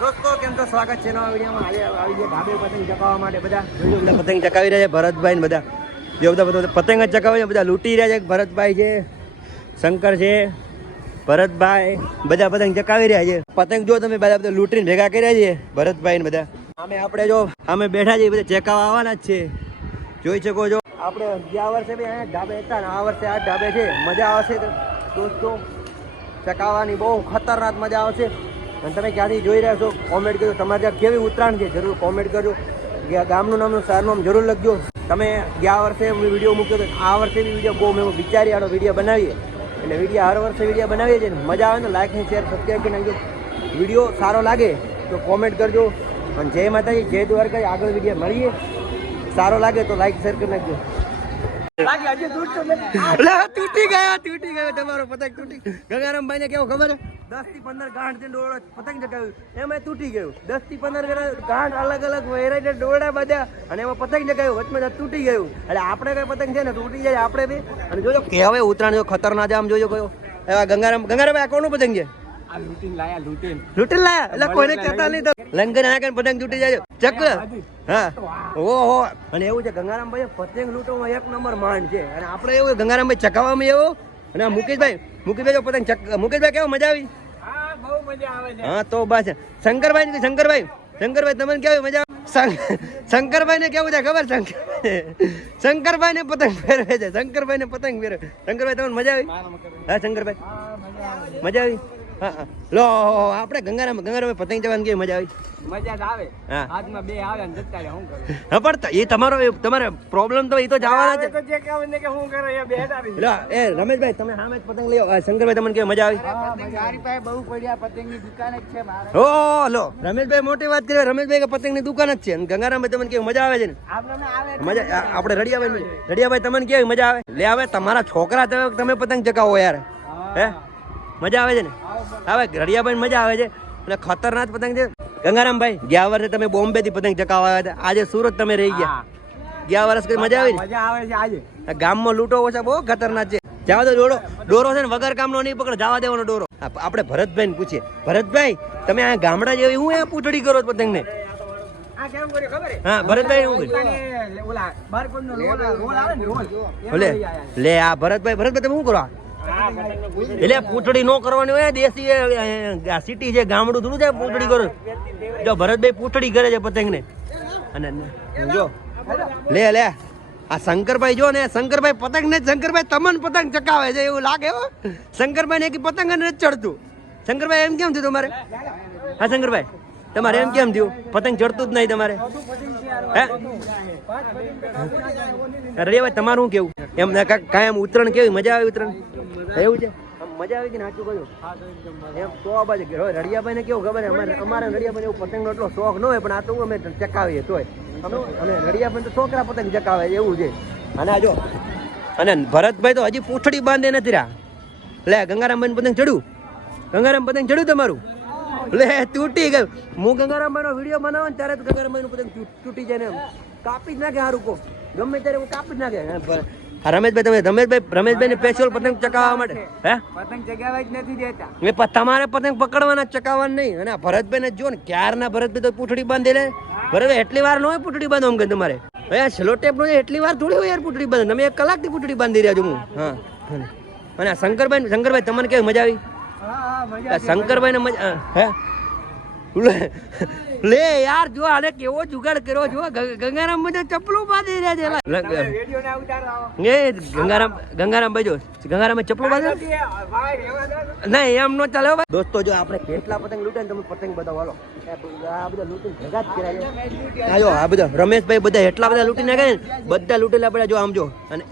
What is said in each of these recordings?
દોસ્તો કેમ છો, સ્વાગત છે નવા વિડીયોમાં. આજે આવી ગયા ધાબે પતંગ ચકાવવા માટે. બધા જોજો, બધા પતંગ ચકાવી રહ્યા છે. ભરતભાઈ ને બધા જો બધા પતંગ જ ચકાવે છે. બધા લૂંટી રહ્યા છે. ભરતભાઈ છે, શંકર છે, ભરતભાઈ બધા પતંગ ચકાવી રહ્યા છે. પતંગ જો તમે બધા લૂંટીને ભેગા કર્યા છે ભરતભાઈ ને બધા. અમે આપણે જો અમે બેઠા છીએ, બધા ચકાવવા આવવાના જ છે. જોઈ શકો છો. આપણે ગયા વર્ષે બી અહીંયા ધાબે હતા ને આ વર્ષે આ ધાબે છે. મજા આવશે દોસ્તો, ચકાવવાની બહુ ખતરનાક મજા આવશે. અને તમે ક્યાંથી જોઈ રહ્યા છો કોમેન્ટ કરજો. તમારે ત્યાં કેવી ઉત્તરાયણ છે જરૂર કોમેન્ટ કરજો. ગામનું નામનું શહેરનું નામ જરૂર લખજો. તમે ગયા વર્ષે વિડીયો મૂક્યો તો આ વર્ષે બી વિડીયો બહુ મેં વિચારી આનો વિડીયો બનાવીએ. એટલે વિડીયો હર વર્ષે વિડીયો બનાવીએ છીએ. મજા આવે ને લાઈક ને શેર સબસ્ક્રાઈબ કરી નાખજો. વિડીયો સારો લાગે તો કોમેન્ટ કરજો. અને જય માતાજી, જય દ્વારકા. આગળ વિડીયો મળીએ. સારો લાગે તો લાઈક શેર કરી નાખજો. તૂટી ગયો તમારો પતંગ તૂટી. ગંગારામભાઈ ને કેવું ખબર છે, 10 થી 15 ગાંઠ દોરડા પતંગ ચગાવ્યું, એમાં તૂટી ગયું. 10 થી 15 ગાંઠ અલગ અલગ વેરાયટી દોરડા બધા અને એમાં પતંગ ચગાવ્યું, વચમાં તૂટી ગયું. એટલે આપણે કઈ પતંગ છે ને તૂટી જાય આપણે બી. અને જોજો કે હવે ઉત્તરાયણ જો ખતરનાક આમ જોજો કયો એવા ગંગારામભાઈ આ કોનું પતંગ છે? લૂંટીને લાયા એટલે કોઈને કહેતા નહીં તો લંગન આ પતંગ તૂટી જાય ચક્ર. હા ઓહો. અને એવું છે ગંગારામભાઈ પતંગ લૂંટવામાં એક નંબર માંડ છે. અને આપણે એવું ગંગારામભાઈ ચકાવવામાં એવું. અને મુકેશભાઈ જો પતંગ મુકેશભાઈ કેવો મજા આવી? હા તો બસ. શંકરભાઈ તમને કેવી મજા આવે? શંકરભાઈ ને કેવું છે ખબર? શંકરભાઈ ને પતંગ ફેરવે છે. શંકરભાઈ તમને મજા આવી? હા શંકરભાઈ મજા આવી? હા લો આપણે ગંગારામ પતંગ ચગાવવાની કેવી મજા આવી? મજા જ આવે. હાથમાં બે આવે ને જતા રહે. શું કરે? હા પણ એ તમારે પ્રોબ્લેમ તો એ તો જવાના છે. તો જે કામ ને કે શું કરે એ બેઠા રહી. લો એ રમેશભાઈ તમે સામે જ પતંગ લઈ આવો. શંકરભાઈ તમને કેવી મજા આવી? મારી પાસે બહુ પડ્યા પતંગની દુકાન જ છે મારે. ઓ લો રમેશભાઈ મોટી વાત કરી. રમેશભાઈ કે પતંગની દુકાન જ છે. અને ગંગારામભાઈ તમને કેવી મજા આવે છે ને? મજા આપણે રડિયાભાઈ તમને કેવી મજા આવે? લે આવે તમારા છોકરા તમે પતંગ ચગાવો યાર. હે મજા આવે છે ને? હવે રડિયાભાઈ મજા આવે છે. અને ખતરનાક પતંગ છે. ગંગારામભાઈ ગયા વર્ષે તમે બોમ્બે થી પતંગ ચકાવવા આવ્યા હતા, આજે સુરત તમે રહી ગયા. ગયા વર્ષ કઈ મજા આવી? મજા આવે છે. આજે ગામમાં લૂંટો ઓછા બહુ ખતરનાક છે. જવા દો ડોરો છે ને વગર કામનો નહીં પકડ, જવા દેવાનો ડોરો. આપણે ભરતભાઈ ને પૂછીએ. ભરતભાઈ તમે આ ગામડા જેવી હું આ પૂંછડી કરો પતંગ ને? હા ભરતભાઈ શું લે આ ભરતભાઈ તમે શું કરો? એટલે પૂંછડી નો કરવાની હોય. દેશી સિટી છે, ગામડું થોડું છે પૂંછડી કરો. જો ભરતભાઈ પૂંછડી કરે છે પતંગ ને. અને જો લે આ શંકરભાઈ જો ને, શંકરભાઈ પતંગ ને શંકરભાઈ તમને પતંગ ચકાવે છે એવું લાગે હો. શંકરભાઈ ને પતંગ નથી ચડતું. શંકરભાઈ એમ કેમ થયું તમારે? હા શંકરભાઈ તમારે એમ કેમ થયું? પતંગ ચડતું જ નહીં તમારે? હે રડિયાભાઈ તમારું શું કેવું? એમ કાયમ ઉત્તરાયણ કેવી મજા આવે? ઉત્તરાયણ એવું છે મજા આવી કે નાચું કયું એમ તો બાજુ રડિયાભાઈ ને કેવું ખબર? અમારે રડિયાભાઈ એવું પતંગ નો એટલો શોખ ન હોય, પણ આ તો અમે ચકાવીએ તોય. અને રડિયાભાઈ તો છોકરા પતંગ ચકાવે એવું છે. અને આ જો અને ભરતભાઈ તો હજી પૂંછડી બાંધે નથી રહ્યા. લે ગંગારામભાઈ પતંગ ચડ્યું? ગંગારામ પતંગ ચડ્યું તમારું? લે તૂટી ગયું. હું ગંગારામભાઈ નો વિડીયો બનાવો ને ત્યારે ગંગારામભાઈ નું પતંગ તૂટી જાય ને એમ કાપી જ નાખે. હારું કો ગમે ત્યારે હું કાપી જ નાખે. રમેશભાઈ રમેશભાઈ ને સ્પેશિયલ પતંગ ચકાવવા માટે હે પતંગ ચગાવવા જ નથી દેતા. તમારે પતંગ પકડવાના ચકાવવાના નહીં. અને ભરતભાઈ ને જો ને ક્યારના ભરતભાઈ તો પૂંછડી બાંધી લે. ભરતભાઈ એટલી વાર ન હોય પૂંછડી બાંધો એમ કે તમારે. હવે સ્લો ટેપ નો એટલી વાર થોડી હોય યાર પૂંછડી બાંધો. તમે 1 કલાકથી પૂંછડી બાંધી રહ્યા છો હું. હા અને શંકરભાઈ તમને કેવી મજા આવી? શંકરભાઈ ને મજા હે લે યાર જો આને કેવો જુગાડ કર્યો જો. ગંગારામ બધા ચપલું બાંધી રહ્યા છે. ગંગારામભાઈ જો ગંગારામ ચપલું બાંધે નહીં એમ નો ચાલે ભાઈ. દોસ્તો જો આપણે કેટલા પતંગ લૂટે ને તમે પતંગ બતાવો. આ બધા લૂટીને ભેગા જ કર્યા. આ બધા રમેશભાઈ બધા એટલા બધા લૂટી નાખે ને બધા લૂટેલા પડ્યા જો આમ જો. અને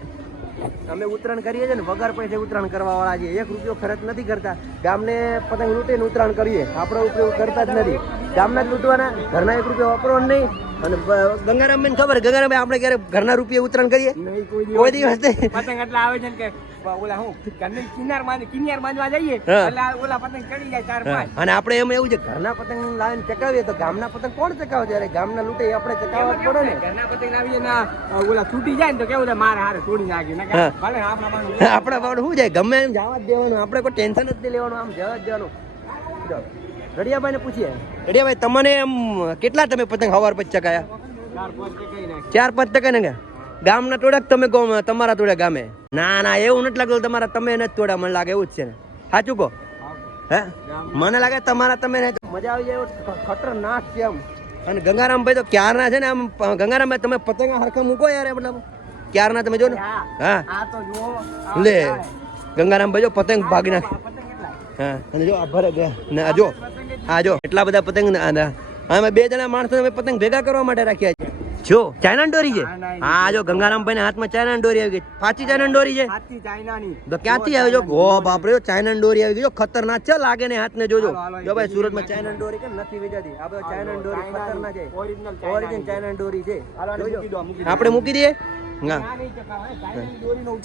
અમે ઉત્તરાયણ કરીએ છીએ ને વગર પૈસે ઉત્તરાયણ કરવા વાળા છે. 1 રૂપિયો ખર્ચ નથી કરતા. ગામને પતંગ લૂટીને ઉત્તરાયણ કરીએ. આપણે ઉપયોગ કરતા જ નથી. ગામના જ લૂંટવાના, ઘરના 1 રૂપિયો વાપરવાનો નહીં. અને ગંગારામભાઈ ખબર ગંગારામભાઈ આપણે ક્યારે ઘરના રૂપિયા ઉત્તરાયણ કરીએ? કોઈ દિવસ પતંગ એટલા આવે છે કે ઓલા હું કિનાર બાંધવા જઈએ એટલે ઓલા પતંગ ચડી જાય 4-5. અને આપણે એમ એવું છે ઘરના પતંગ લાવીને ચકાવીએ તો ગામના પતંગ કોણ ચકાવે? ત્યારે ગામના લૂંટે આપણે ચકાવવા પડે ને. ઘરના પતંગ લાવીએ ને ઓલા છૂટી જાય ને તો કેવું મારે હારે તોડી નાખી ને ભલે આપણા શું જાય ગમે એમ જવા જ દેવાનું. આપણે કોઈ ટેન્શન જ નહીં લેવાનું. આમ જવા જ દેવાનું. રડિયાભાઈ ને પૂછીએ. રડિયાભાઈ તમને એમ કેટલા તમે પતંગ હવાર પછી ચકાયા? 4-5 ટકા ને ગામના તોડ્યા તમે કહો તમારા તોડ્યા ગામે? ના એવું નથી લાગતું તમારા તમે નથી તોડ્યા, મને લાગે એવું જ છે ને. સાચું કહો? હે મને લાગે તમારા તમે મજા આવી જાય ખતરનાક છે એમ. અને ગંગારામભાઈ તો ક્યારના છે ને આમ ગંગારામભાઈ તમે પતંગ હરખા મૂકો યાર મતલબ ક્યારના તમે જો ને. હા લે ગંગારામભાઈ જો પતંગ ભાગી નાખે. હા અને જો આ ભરે ગયા જો હા જો એટલા બધા પતંગ અમે 2 જણા માણસો અમે પતંગ ભેગા કરવા માટે રાખ્યા છે. જો ચાઇના દોરી છે. હા જો ગંગારામભાઈ ના હાથમાં ચાઇના દોરી આવી ગઈ. પાછી ચાઇના દોરી છે તો ક્યાંથી આવી? જો ઓ બાપરે ચાઇના દોરી આવી ગઈ. જો ખતરનાક છે લાગે ને હાથ ને જોજો. જો ભાઈ સુરતમાં ચાઇના દોરી કે નથી વેચાતી. આ બધો ચાઇના દોરી ખતરનાક છે. ઓરિજિનલ ચાઇના દોરી છે. આપણે મૂકી દઈએ.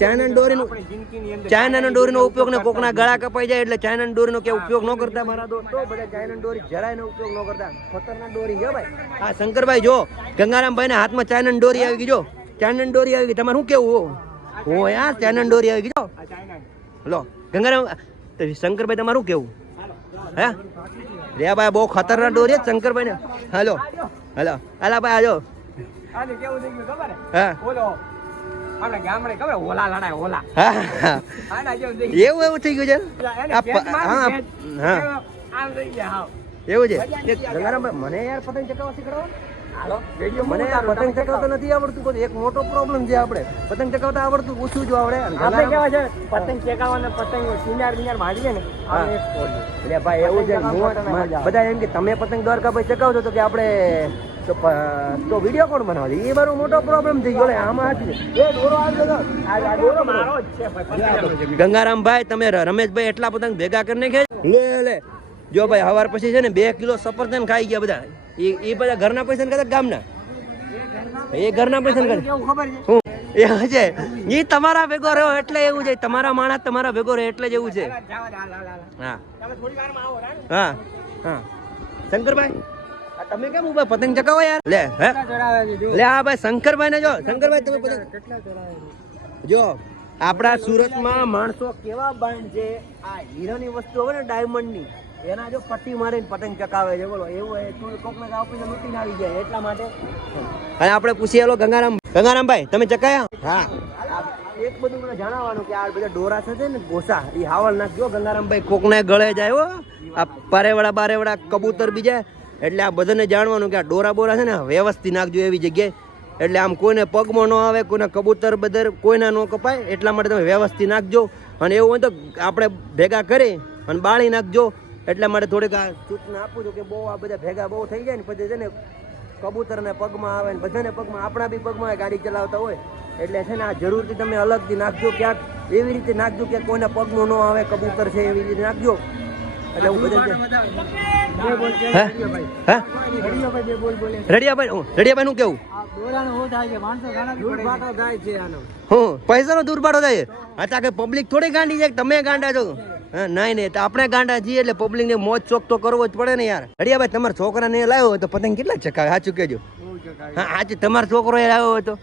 ચાઇના દોરીનો ઉપયોગ ને કોકના ગળા કપાઈ જાય એટલે ચાઇના દોરીનો કે ઉપયોગ ન કરતા મારા દોસ્તો. બધા ચાઇના દોરી જરાય નો ઉપયોગ ન કરતા. ખતરનાક દોરી છે ભાઈ. હા શંકરભાઈ જો ગંગારામભાઈ ના હાથમાં ચાઇના દોરી આવી ગઈ. જો ચાઇના દોરી આવી ગઈ. તમારે શું કેવું? હો યાર ચાઇના દોરી આવી ગઈ. જો લો ગંગારામ શંકરભાઈ તમારું શું કેવું? હે રે ભાઈ બહુ ખતરનાક દોરી છે શંકરભાઈ ને. હાલો હાલો હાલા ભાઈ આજો. એવું થઈ ગયું છે. એવું છે મને યાર પતંગ ચકાવવા શીખડાવો. મને યાર પતંગ ચકાવતા નથી આવડતું. એક મોટો પ્રોબ્લેમ છે. આપણે પતંગ ચકાવતા આવડતું ઓછું જો આવડે. આપણે કેવા છે પતંગ ચકાવવાના પતંગ કિનાર મારીએ ને એટલે ભાઈ એવું છે. બધા એમ કે તમે પતંગ દ્વારકા ભાઈ ચકાવજો તો કે આપણે તો વિડીયો કોણ બનાવે? એ મારો મોટો પ્રોબ્લેમ થઈ ગયો. આમાં ગંગારામભાઈ તમે રમેશભાઈ એટલા પતંગ ભેગા કરીને ખેંચ લે જો ભાઈ હવાર પછી છે ને 2 કિલો સફરજન ખાઈ ગયા બધા. એ બધા ઘરના પૈસા ને ગામના એ ઘરના પૈસા ને શું એ છે એ તમારા ભેગો રહ્યો એટલે એવું છે. તમારા માણસ તમારા ભેગો રહે એટલે જ એવું છે. હા હા હા શંકરભાઈ તમે કેમ ઉભા પતંગ ચકાવો યાર? લે હે લે હા ભાઈ શંકરભાઈ ને જો શંકરભાઈ તમે પતંગ જો આપણા સુરતમાં માણસો કેવા બાંધ છે. આ હીરાની વસ્તુ હોય ને ડાયમંડ ની એના જો પટ્ટી મારીને પતંગ ચકાવે છે. બોલો એવું કોકના ઓફિસે લૂંટીને આવી જાય એટલા માટે. અને આપણે પૂછીએ ગંગારામભાઈ તમે ચકાયા? હા એક બધું મને જણાવવાનું કે આ બધા ડોરા છે ને ગોસા એ હાવલ નાખજો ગંગારામભાઈ કોકને ગળે જાય હો. આ પારેવાળા બારેવાળા કબૂતર બી જાય એટલે આ બધાને જાણવાનું કે આ ડોરા બોરા છે ને વ્યવસ્થિત નાખજો એવી જગ્યાએ એટલે આમ કોઈને પગમાં ન આવે, કોઈને કબૂતર બદર કોઈના ન કપાય. એટલા માટે તમે વ્યવસ્થિત નાખજો. અને એવું હોય તો આપણે ભેગા કરી અને બાળી નાખજો. એટલા માટે થોડીક આ સૂચના આપું છું કે બહુ આ બધા ભેગા બહુ થઈ જાય ને પછી છે ને કબૂતરને પગમાં આવે ને બધાને પગમાં આપણા બી પગમાં આવે ગાડી ચલાવતા હોય એટલે છે ને આ જરૂરથી તમે અલગથી નાખજો. ક્યાંક એવી રીતે નાખજો કે કોઈને પગમાં ન આવે કબૂતર છે એવી રીતે નાખજો. એટલે હું બધા રડિયાભાઈ નું કેવું? પૈસા નો દુર્બાટો થાય. અચ્છા કે પબ્લિક થોડી ગાંડી છે તમે ગાંડા છો? નહીં તો આપણે ગાંડા છીએ એટલે પબ્લિક ને મોજ શોખ તો કરવો જ પડે ને યાર. રડિયાભાઈ તમારા છોકરા ને લાવ્યો હોય તો પતંગ કેટલા ચકાવે? સાચું કેજો. હા સાચું તમારો છોકરો એ લાવ્યો હોય તો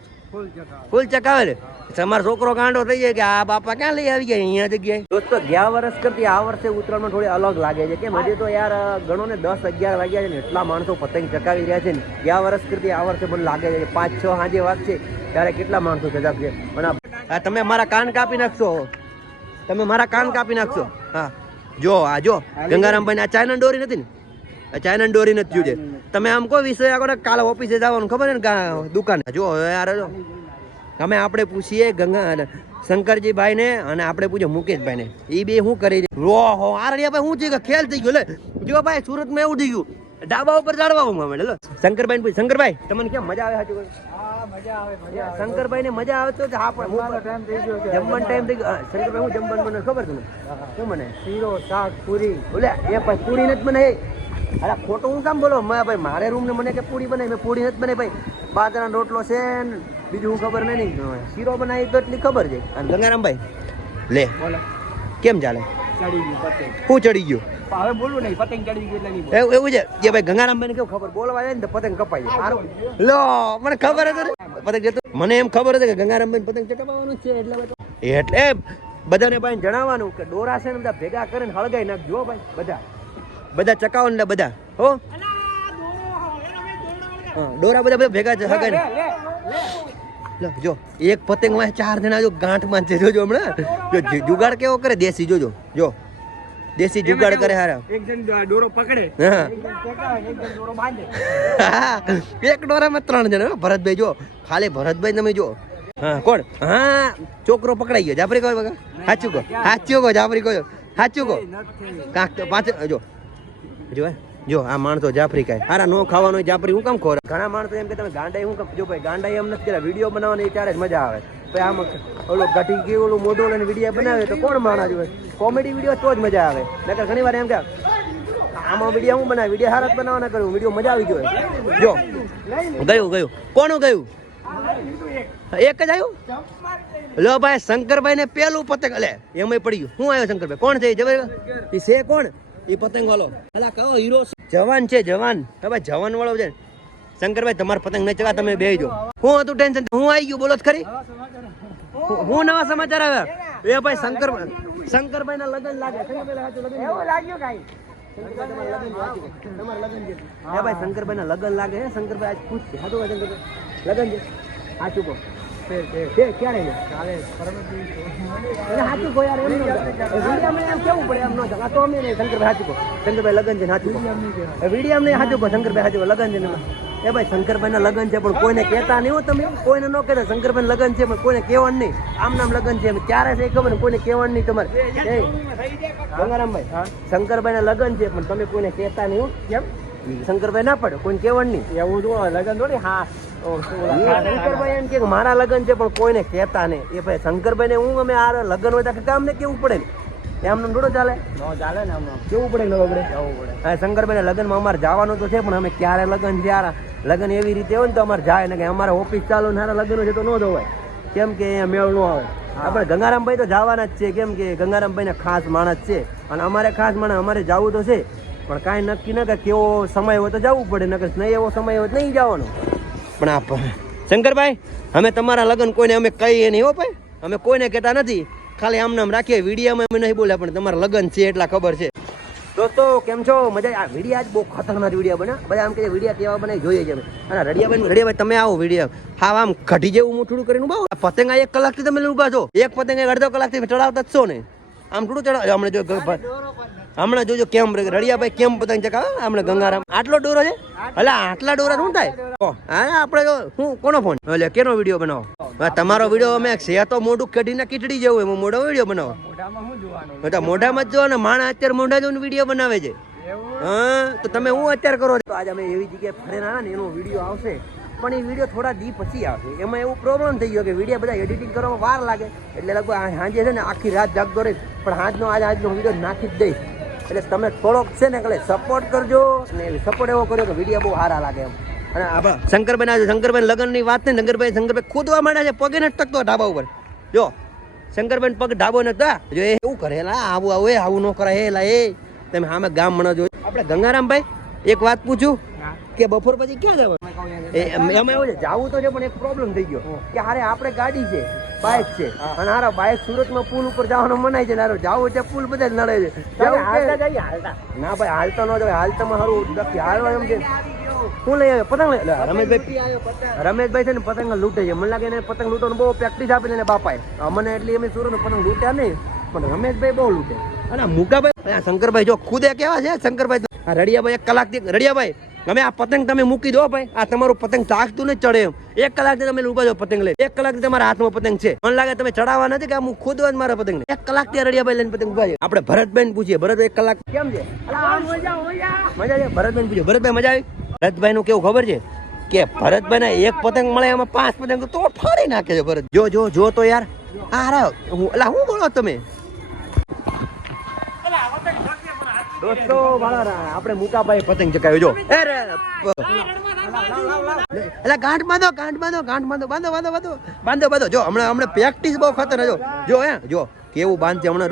ફૂલ ચકાવે ને. તમારો છોકરો ગાંડો થઈ જાય કે આ બાપા ક્યાં લઈ આવી ગયા અહીંયા જગ્યાએ. દોસ્તો ગયા વર્ષ કરતી આ વર્ષે ઉત્તરાયણમાં થોડી અલગ લાગે છે. કેમ હજી તો યાર ગણો ને 10-11 વાગ્યા છે ને એટલા માણસો પતંગ ચકાવી રહ્યા છે ને. ગયા વર્ષ કરતી આ વર્ષે મને લાગે છે 5-6 સાંજે વાગશે ત્યારે કેટલા માણસો ચકાવશે. પણ તમે મારા કાન કાપી નાખશો. તમે મારા કાન કાપી નાખશો. હા જો આ જો ગંગારામભાઈ ને આ ચાઇના દોરી નથી ને ચાઇના દોરી નથી જોજે. તમે આમ કોઈ વિષય આગળ કાલે ઓફિસે જવાનું ખબર ને દુકાને જો યાર જો અમે આપણે પૂછીએ શંકરજીભાઈ ને અને આપણે પૂછીએ મુકેશભાઈ ને એ બે શું કરી રોહો આ રડિયાભાઈ શું થયું ખેલ થઈ ગયો. લે જો ભાઈ સુરતમાં એવું થઈ ગયું ડાબા ઉપર ચડવા મળે. લો શંકરભાઈ શંકરભાઈ તમને કેમ મજા આવે? સાચું શંકરભાઈ ને મજા આવે તો જમવાનો ટાઈમ થઈ ગયો. શંકરભાઈ હું જમવાનું બને ખબર તમને શું મને? શીરો શાક પૂરી. બોલે એ ભાઈ પૂરી નથી બને. અરે ખોટું હું કામ બોલો? ભાઈ મારે રૂમ ને મને કે પૂરી બનાવી મેં પૂરી નથી બને ભાઈ. બાજરાનો રોટલો છે બીજું હું ખબર નહીં. શીરો બનાવી તો એટલી ખબર છે. અને ગંગારામભાઈ લે કેમ ચાલે? હું ચડી ગયો હવે બોલવું નહીં પતંગ ચડી ગયું એટલે નહીં એવું છે કે ભાઈ ગંગારામભાઈ ને કેવું ખબર બોલવા જાય ને તો પતંગ કપાઈ જાય. લો મને ખબર હતી પતંગ જતો મને એમ ખબર હતી કે ગંગારામભાઈ પતંગ ચકાવવાનું છે એટલે બધાને ભાઈ જણાવવાનું કે ડોરા છે ને બધા ભેગા કરીને હળગાઈ નાખજો ભાઈ બધા. બધા ચકાવો ને બધા હો ડોરા બધા ભેગા છે હગાઈ જો એક પતંગ માં 4 જણા જો ગાંઠ માં છે જોજો હમણાં જો જુગાડ કેવો કરે દેશી જોજો જો દેશી જુગાડ કરે હારા એક જણ દોરો પકડે હા એક જણ ટેકાવે, એક જણ દોરો બાંધે. એક ડોરામાં 3 જણા ભરતભાઈ જો ખાલી ભરતભાઈ તમે જો હા કોણ હા છોકરો પકડાઈ ગયો જાફરી કહો બગા સાચું કહો જાફરી કહો સાચું કહો કાંક તો પાછળ જો આ માણસો જાફરી ખાય હારા નો ખાવાનો જાફરી હું કામ ખોર ઘણા માણસો એમ કે તમે ગાંડાઈ હું જો ભાઈ ગાંડાઈ એમ નથી કર્યા વિડીયો બનાવવાની ત્યારે જ મજા આવે ભાઈ આમ ઓલો ગાંઠી કે ઓલું મોઢું લઈને વિડીયો બનાવે તો કોણ માણસ જોવે કોમેડી વિડીયો તો જ મજા આવે નકર ઘણી વાર એમ કે આમાં વિડીયો હું બનાવે વિડીયો હારા જ બનાવવાના કરું વિડીયો મજા આવી ગયો જો ગયું કોનું ગયું એક જ આવ્યું લો ભાઈ શંકરભાઈ ને પેલું પતંગ લે એમાં પડી ગયું શું આવ્યો શંકરભાઈ કોણ છે જબર એ છે કોણ એ પતંગ વાળો અલા કયો હીરો જવાન છે જવાન હવે જવાન વાળો છે શંકરભાઈ તમારા પતંગ નહીં ચગા તમે બેહી જો હું હતું ટેન્શન હું આવી ગયું બોલો ખરી હું નવા સમાચાર આવ્યા એ ભાઈ શંકરભાઈ ના લગન લાગે એવું લાગ્યું કાંઈ? શંકરભાઈ ના લગન લાગે હે શંકરભાઈ આજ ખુશ છે હાથું લગન છે સાચું કહો ક્યારે કાલે પરમ દિવસે. સાચું કહો યાર એમ કેવું પડે એમ ન આ તો અમે નહીં શંકરભાઈ સાચું કહો શંકરભાઈ લગન છે સાચું કહો વિડીયો નહીં સાચું કહો શંકરભાઈ સાચું લગન છે ને એ ભાઈ શંકરભાઈ ના લગન છે પણ કોઈને કહેતા નહીં હો તમે કોઈને ન કહેતા શંકરભાઈ લગન છે પણ કોઈને કહેવાનું નહીં આમ નામ લગન છે ક્યારે છે ખબર ને કોઈને કહેવાનું નહીં તમારે ગંગારામભાઈ શંકરભાઈ ના લગન છે પણ તમે કોઈને કહેતા નહીં હો કેમ? શંકરભાઈ ના પડે કોઈને કહેવાનું નહીં એવું જો લગન થોડી હા શંકરભાઈ એમ કે મારા લગન છે પણ કોઈને કહેતા નહીં એ ભાઈ શંકરભાઈ ને હું અમે આ લગન હોય તો કામ ને કેવું પડે ને એમને થોડો ચાલે નો ચાલે ને આમ કેવું પડે ને આપણે હા શંકરભાઈ લગનમાં અમારે જવાનું તો છે પણ અમે ક્યારે લગન છે યાર લગન એવી રીતે હોય ને તો અમારે જાય ને કે અમારે ઓફિસ ચાલુ ને સારા લગ્નો છે તો ન જવાય કેમ કે અહીંયા મેળ નો આવે આપણે ગંગારામભાઈ તો જવાના જ છે કેમ કે ગંગારામભાઈ ના ખાસ માણસ છે અને અમારે ખાસ માણસ અમારે જવું તો છે પણ કાંઈ નક્કી ન કે કેવો સમય હોય તો જવું પડે નકર નહીં એવો સમય હોય તો નહીં જવાનો પણ આ શંકરભાઈ અમે તમારા લગ્ન કોઈને અમે કહીએ નહીં હો ભાઈ અમે કોઈને કહેતા નથી ખાલી આમ નામ રાખીએ વિડીયોમાં અમે નહીં બોલ્યા પણ તમારા લગ્ન છે એટલા ખબર છે દોસ્તો કેમ છો મજા આ વિડીયો આજ બહુ ખતરનાક વિડીયો બને બધા આમ કે વિડીયો કેવા બને જોઈએ છે અને રડિયાભાઈ તમે આવો વિડીયો હા આમ ઘટી જેવું મોટું કરીને ઉભા પતંગ 1 કલાકથી તમે ઉભા છો એક પતંગ અડધો કલાકથી ચડાવતા જ છો ને આમ થોડું ચડાવ હમણાં જો હમણાં જોજો કેમ રડિયાભાઈ કેમ પતંગ ચગાવે હમણાં ગંગારામ આટલો ડોરો છે એટલે આટલા ડોરા શું થાય હા આપણે હું કોનો ફોન એટલે કેનો વિડીયો બનાવો તમારો વિડીયો અમે છે તો મોઢું કઢીને કીચડી જેવું એમાં મોઢો વિડીયો બનાવો મોઢામાં શું જોવાનું? મોઢામાં જ જો ને માણસ અત્યારે મોઢા જોઈને વિડીયો બનાવે છે હા તો તમે હું અત્યારે કરો છો આજે અમે એવી જગ્યાએ ફરેના ને એનો વિડીયો આવશે પણ એ વિડીયો થોડા દી પછી આવશે એમાં એવું પ્રોબ્લેમ થઈ ગયો કે વિડીયો બધા એડિટિંગ કરવામાં વાર લાગે એટલે લગભગ સાંજે છે ને આખી રાત જાગતો રહીશ પણ આજનો વિડીયો નાખી જ દઈશ એટલે તમે થોડોક છે ને એટલે સપોર્ટ કરજો અને સપોર્ટ એવો કર્યો કે વિડીયો બહુ સારા લાગે એમ અને આપણા શંકરભાઈ લગ્નની વાત ને શંકરભાઈ ખોદવા માંડ્યા છે પગે નથી ટકતો ઢાબા ઉપર જો શંકરભાઈ પગ ઢાબો નતા જો એવું કરેલા આવું ન કરાય એલા એ તમે સામે ગામ મણા જો આપણે ગંગારામભાઈ એક વાત પૂછું કે બપોર પછી ક્યાં જવાનું એમાં એવું છે જાવું તો છે પણ એક પ્રોબ્લેમ થઈ ગયો કે હારે આપણે ગાડી છે બાઇક છે અને હારા બાઇક સુરતમાં પુલ ઉપર જવાનો મનાય છે હારો જાવું છે પુલ બધા જ નડે છે ના ભાઈ હાલતા ન જવાય હાલતામાં સારું હાલવા એમ છે શું લઈ આવ્યો પતંગ રમેશભાઈ છે ને પતંગ લૂંટે છે મને લાગે એને પતંગ લૂંટવાનું બહુ પ્રેક્ટિસ આપી ને બાપાએ અમને એટલી અમે સુરત પતંગ લૂંટ્યા નહીં પણ રમેશભાઈ બહુ લૂંટે અને મુકાભાઈ શંકરભાઈ જો ખુદે કેવા છે શંકરભાઈ રડિયાભાઈ 1 કલાકથી રડિયાભાઈ તમે આ પતંગ તમે મૂકી દો ભાઈ આ તમારું પતંગ ચાકતું ને ચડે એમ 1 કલાકથી તમે ઉભા છો પતંગ લઈ 1 કલાકથી તમારા હાથમાં પતંગ છે મને લાગે તમે ચડાવવા નથી કે હું ખોદવા જ મારા પતંગ 1 કલાકથી રડિયાભાઈ લઈને પતંગ ઉભા છે આપણે ભરતભાઈ પૂછીએ ભરત 1 કલાક કેમ છે મજા છે ભરતભાઈ પૂછ્યું ભરતભાઈ મજા આવી ભરતભાઈ નું કેવું ખબર છે કે ભરતભાઈ ના 1 પતંગ મળે એમાં 5 પતંગ તો ફાડી નાખે છે ભરત જો તો યાર હું બોલો તમે દોસ્તો આપણે મુકાભાઈ પતંગ ચકાવ્યો જો એટલે ગાંઠ બાંધો જો હમણાં પ્રેક્ટિસ બહુ ખતરનાક જો જો કેવું બાંધશે હમણાં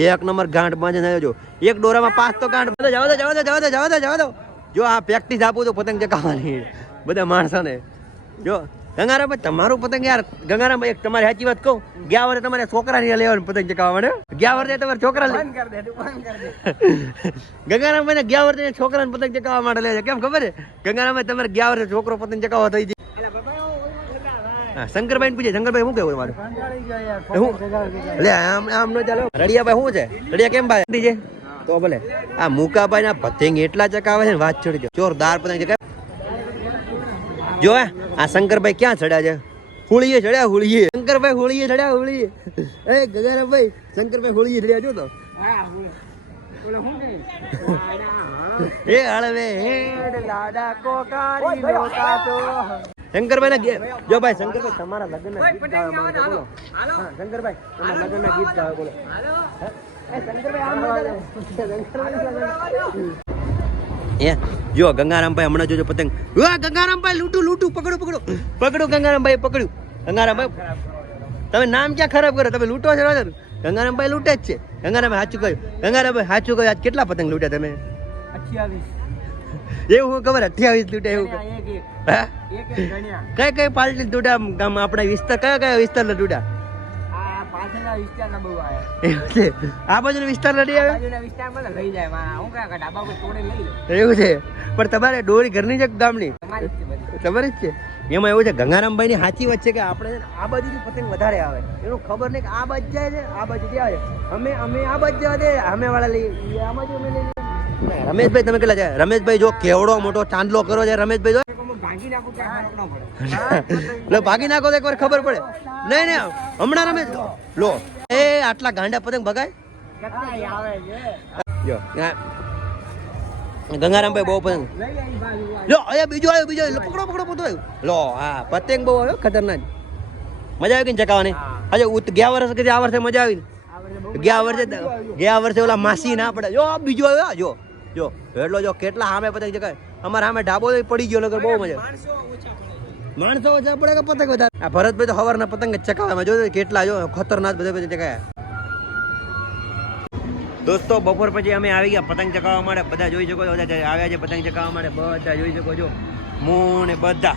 1 નંબર ગાંઠ બાંધે જો એક દોરામાં 5 તો ગાંઠ બાંધો જવા દો જો આ પ્રેક્ટિસ આપું તો પતંગ ચકાવવાની બધા માણસોને જો ગંગારામભાઈ તમારું પતંગ યાર ગંગારામભાઈ એક તમારી સાચી વાત કહું, ગયા વર્ષે તમારે છોકરા ની લેવાનું પતંગ ચકાવવા માટે, ગયા વર્ષે તમારે છોકરા બંધ કર દે, તું બંધ કર દે. ગંગારામભાઈ ને ગયા વર્ષે છોકરાને પતંગ ચકાવવા માટે લે છે. કેમ ખબર છે? ગંગારામભાઈ તમારે ગયા વર્ષે છોકરો પતંગ ચકાવવા થઈ જાય. અલા બાબા, હા, શંકરભાઈ પૂછે, શંકરભાઈ શું કેવું તમારું? કંટાળી ગયા યાર. હું લે આમ નો ચાલો. રડિયાભાઈ શું છે? રડિયા કેમ ભાઈ છે? તો ભલે આ મુકાભાઈ ના પતંગ એટલા ચકાવે છે ને વાત છોડી દો, જોરદાર પતંગ ચકાવે. જો આ શંકરભાઈ ક્યાં ચડ્યા છે? હોળીએ ચડ્યા, હોળીએ. શંકરભાઈ હોળીએ ચડ્યા, હોળીએ. એ ગગનભાઈ શંકરભાઈ હોળીએ ચડ્યા જો તો. હા, ઓલો શું કે? એ હળવે હેડ લાડા કોકારી લોકાતો. શંકરભાઈ ના જો ભાઈ, શંકરભાઈ તમારા લગ્ન ના ગીત ગાવા માંગે બોલો. હા શંકરભાઈ તમારા લગ્ન ના ગીત ગાવા બોલો. એ જો ગંગારામભાઈ હમણાં જોજો પતંગ. વાહ ગંગારામભાઈ લૂટું લૂટું, પકડો પકડો પકડો. ગંગારામભાઈ પકડ્યું. ગંગારામભાઈ તમે નામ ક્યાં ખરાબ કરો? તમે લૂંટો છો? ગંગારામભાઈ લૂંટે જ છે. ગંગારામભાઈ સાચું કહ્યું. ગંગારામભાઈ સાચું કહ્યું. આજ કેટલા પતંગ લૂટ્યા તમે? 28. એવું ખબર 28 લૂટ્યા એવું? હા એક ગણ્યા. કઈ કઈ પાર્ટી લૂટ્યા? ગામ આપણા વિસ્તાર કયા કયા વિસ્તાર લૂટ્યા? આ પાછળના વિસ્તારના બહુ આયા. એવું છે? આ બાજુ વિસ્તાર લડી આવે બાજુના વિસ્તારમાં તો લઈ જાય. હું કાં ડાબા પર તોડે લઈ લે. એવું છે? પણ તમારે ડોરી ઘરની છે કે ગામની? તમારી જ છે બધી. તમારી જ છે. એમાં એવું છે ગંગારામભાઈ ની સાચી વાત છે કે આપણે આ બાજુથી પતંગ વધારે આવે. એનું ખબર નહીં કે આ બાજુ જાય છે, આ બાજુ જાય છે. અમે આ બાજુ જવા દે, અમે વાળા લઈએ, આ બાજુ અમે લઈએ. રમેશભાઈ તમે કેટલા છે? રમેશભાઈ જો કેવડો મોટો ચાંદલો કરો છે રમેશભાઈ જો. ભાગી નાખું ક્યાં ફરક ન પડે. લો ભાગી નાખો તો એકવાર ખબર પડે. નહીં નહીં હમણાં રમેશ લો એ આટલા ગાંડા પતંગ ભગાય. કેટલાય આવે છે. જો ગંગારામભાઈ બહુ પતંગ. લઈ આવી બાજુ લો અહીંયા બીજો આવ્યો, બીજો આવ્યો. પકડો પકડો પકડો. લો હા પતંગ બહુ આવ્યો ખતરનાક. મજા આવી ગઈ ને ચકાવવાની? આજે ગયા વર્ષે કે આ વર્ષે મજા આવી? ગયા વર્ષે ઓલા માસી ના પડે. જો બીજો આવ્યો જો જો એટલો જો કેટલા સામે પતંગ ચકાવે. અમારા સામે ઢાબો પડી ગયો લગર બહુ મજા. માણસો ઓછા પડે કે પતંગ વધારે? આ ભરતભાઈ તો સવારના પતંગ જ ચકાવે. જો કેટલા જો ખતરનાક બધા બધા ચકાયા. દોસ્તો બપોર પછી અમે આવી ગયા પતંગ ચકાવવા માટે. બધા જોઈ શકો છો, બધા આવ્યા છે પતંગ ચકાવવા માટે. બધા જોઈ શકો છો, હું ને બધા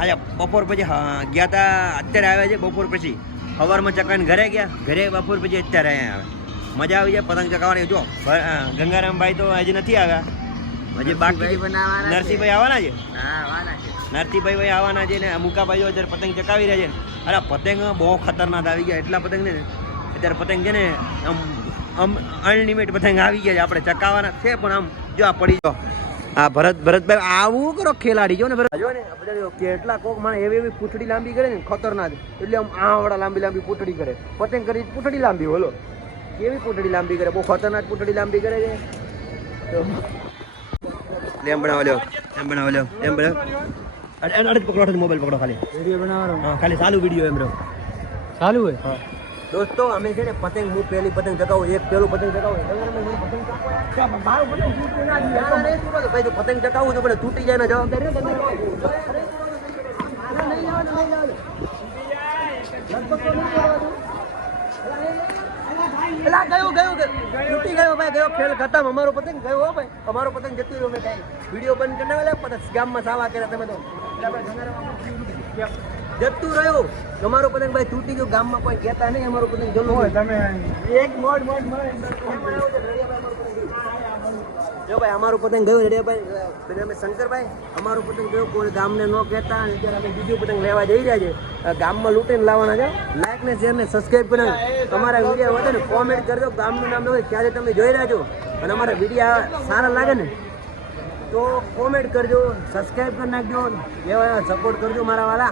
આજે બપોર પછી ગયા હતા. અત્યારે આવ્યા છે બપોર પછી. સવારમાં ચકાવીને ઘરે ગયા, ઘરે બપોર પછી અત્યારે અહીંયા આવે. મજા આવી જાય પતંગ ચકાવવાની. જો ગંગારામભાઈ તો હજી નથી આવ્યા, હજી બાકી નરસિંહભાઈ આવવાના છે. નરસિંહભાઈ આવવાના છે ને મુકાભાઈ અત્યારે પતંગ ચકાવી રહ્યા છે. અરે પતંગ બહુ ખતરનાક આવી ગયા. એટલા પતંગ ને અત્યારે પતંગ છે ને આમ અનલિમિટેડ પતંગ આવી ગયા છે. આપણે ચકાવવાના છે પણ આમ જો આ પડી જાઓ. આ ભરતભાઈ આવું કરો ખેલાડી જો ને જો ને બધા કેટલા કોક માણે એવી પૂંછડી લાંબી કરે ને ખતરનાક. એટલે આમ આવડા લાંબી લાંબી પૂંછડી કરે. પતંગ કરી પૂંછડી લાંબી. બોલો કેવી પૂંછડી લાંબી કરે? બહુ ખતરનાક પૂંછડી લાંબી કરે છે. એમ બનાવો લ્યો, એમ બનાવો લ્યો, એમ બનાવો. અડે પકડો, મોબાઈલ પકડો ખાલી. વિડિયો બનાવવાનો. હા ખાલી ચાલુ વિડિયો એમ રહ્યો. ચાલુ હોય. હા દોસ્તો અમે છે ને પતંગ હું પહેલી પતંગ ચગાવું, એક પેલું પતંગ ચગાવું. ભાઈ જો પતંગ ચગાવું તો તૂટી જાય ને જવાબદારી તૂટી ગયો ભાઈ, ગયો ખેલ ખતમ. અમારો પતંગ ગયો હો ભાઈ, અમારો પતંગ જતું રહ્યો. મેં કઈ વિડીયો બંધ કરી નાખેલા ગામમાં સાવા કર્યા તમે તો. જતું રહ્યું અમારો પતંગ ભાઈ, તૂટી ગયું. ગામમાં કોઈ કહેતા નહીં અમારો પતંગ જલો હોય. તમે એક મોડ જો ભાઈ અમારું પતંગ ગયું રેડિયાભાઈ, અમે શંકરભાઈ અમારું પતંગ ગયું. કોઈ ગામને ન કહેતા. અત્યારે અમે બીજું પતંગ લેવા જઈ રહ્યા છે. ગામમાં લૂંટીને લાવવાના છે. લાઈક ને શેર ને સબસ્ક્રાઈબ કરી અમારા વિડીયો વધે ને કોમેન્ટ કરજો. ગામનું નામ હોય ત્યારે તમે જોઈ રહ્યા છો અને અમારા વિડીયો સારા લાગે ને તો કોમેન્ટ કરજો, સબસ્ક્રાઈબ કરી નાખજો, એવા સપોર્ટ કરજો મારા વાળા.